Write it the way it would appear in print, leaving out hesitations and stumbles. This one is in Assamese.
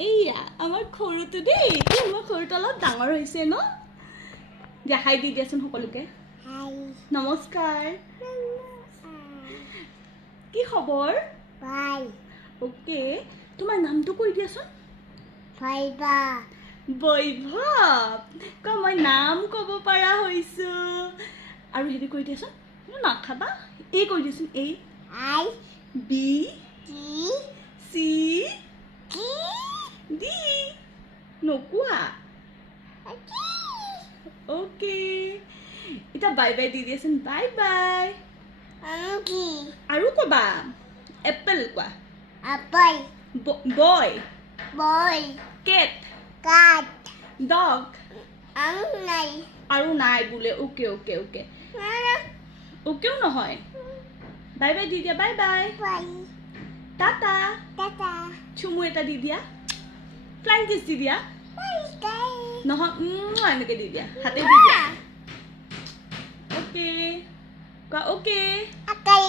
এইয়া আমাৰ খৰুটো দেই এতিয়া আমাৰ খৰুটো অলপ ডাঙৰ হৈছে ন দিয়া হাই দি দিয়াচোন সকলোকে হাই নমস্কাৰ কি খবৰ বাই ওকে তোমাৰ নামটো কৈ দিয়াচোন ভাইবা বৈভৱ ক মই নাম ক'ব পৰা হৈছো আৰু হেৰি কৈ দিয়াচোন নাখাবা এই কৈ দিয়াচোন এই আই বি কি চি কি ডি নোকোৱা ওকে এতিয়া বাই বাই দি দিয়াচোন বাই বাই আংকি আৰু ক'বা এপল কোৱা আপল বয় বই কেট কাট ডগ আং নাই আৰু নাই বোলে ওকে ওকে ওকে ওকেও নহয় বাই বাই দি দিয়া bye bye bye Tata Tata চুমু এটা দি দিয়া ফ্লাইং কিছ দি দিয়া বাই বাই নহয় এনেকৈ দি দিয়া হাতে দি দিয়া ওকে কোৱা ওকে আকাই